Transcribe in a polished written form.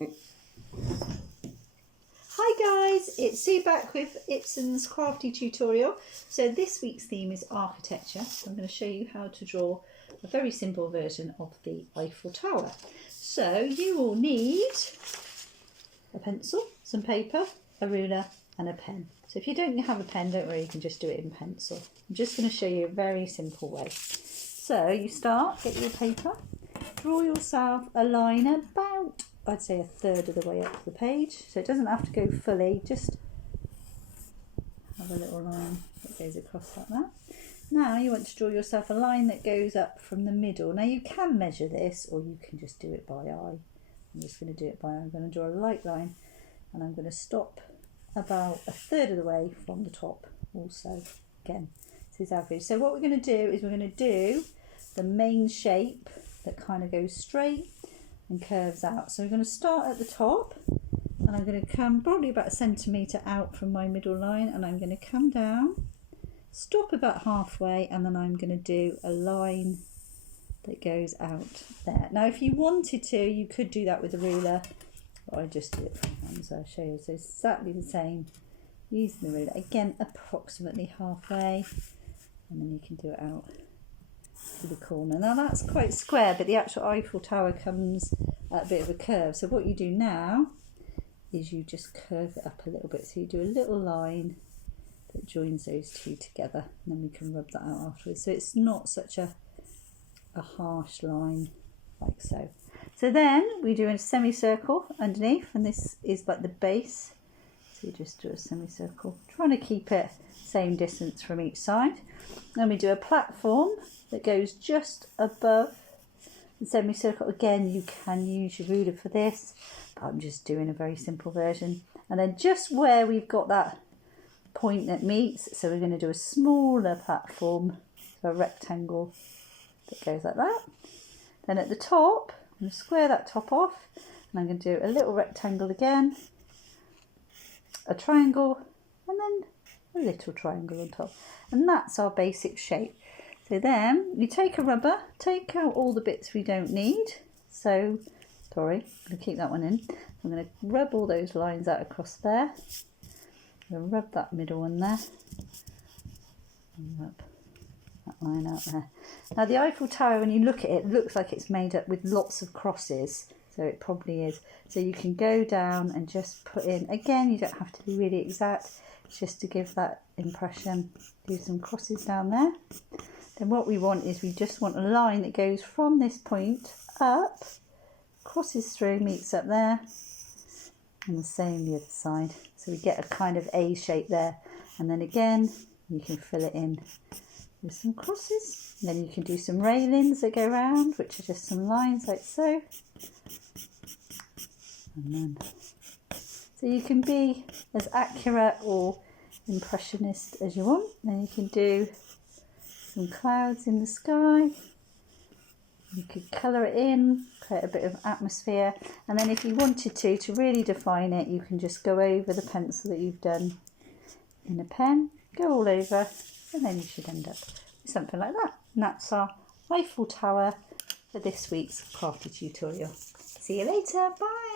Hi guys, it's Sue back with Ipsum's Crafty tutorial. So this week's theme is architecture. So I'm going to show you how to draw a very simple version of the Eiffel Tower. So you will need a pencil, some paper, a ruler and a pen. So if you don't have a pen, don't worry, you can just do it in pencil. I'm just going to show you a very simple way. So you start, get your paper, draw yourself a line about, I'd say, a third of the way up the page. So it doesn't have to go fully, just have a little line that goes across like that. Now you want to draw yourself a line that goes up from the middle. Now you can measure this or you can just do it by eye. I'm just going to do it by eye. I'm going to draw a light line and I'm going to stop about a third of the way from the top also. Again, this is average. So what we're going to do is we're going to do the main shape that kind of goes straight and curves out. So we're going to start at the top and I'm going to come probably about a centimetre out from my middle line and I'm going to come down, stop about halfway, and then I'm going to do a line that goes out there. Now if you wanted to, you could do that with a ruler, but I just do it freehand, so I'll show you. So it's exactly the same using the ruler. Again, approximately halfway, and then you can do it out to the corner. Now that's quite square, but the actual Eiffel Tower comes at a bit of a curve. So what you do now is you just curve it up a little bit. So you do a little line that joins those two together, and then we can rub that out afterwards. So it's not such a harsh line like so. So then we do a semicircle underneath, and this is like the base. So you just do a semicircle, trying to keep it same distance from each side. Then we do a platform that goes just above the semicircle. Again, you can use your ruler for this, but I'm just doing a very simple version. And then just where we've got that point that meets, so we're going to do a smaller platform, so a rectangle that goes like that. Then at the top, I'm going to square that top off, and I'm going to do a little rectangle again, a triangle, and then a little triangle on top. And that's our basic shape. So then you take a rubber, take out all the bits we don't need. So, sorry, I'm going to keep that one in. I'm going to rub all those lines out across there. I'm going to rub that middle one there. And rub that line out there. Now the Eiffel Tower, when you look at it, it looks like it's made up with lots of crosses. So it probably is. So you can go down and just put in, again, you don't have to be really exact, just to give that impression. Do some crosses down there. Then what we want is we just want a line that goes from this point up, crosses through, meets up there, and the same the other side. So we get a kind of A shape there. And then again, you can fill it in with some crosses. And then you can do some railings that go around, which are just some lines like so. And then, so you can be as accurate or impressionist as you want. Then you can do some clouds in the sky. You could colour it in, create a bit of atmosphere, and then if you wanted to really define it, you can just go over the pencil that you've done in a pen, go all over, and then you should end up with something like that. And that's our Eiffel Tower for this week's crafty tutorial. See you later, bye!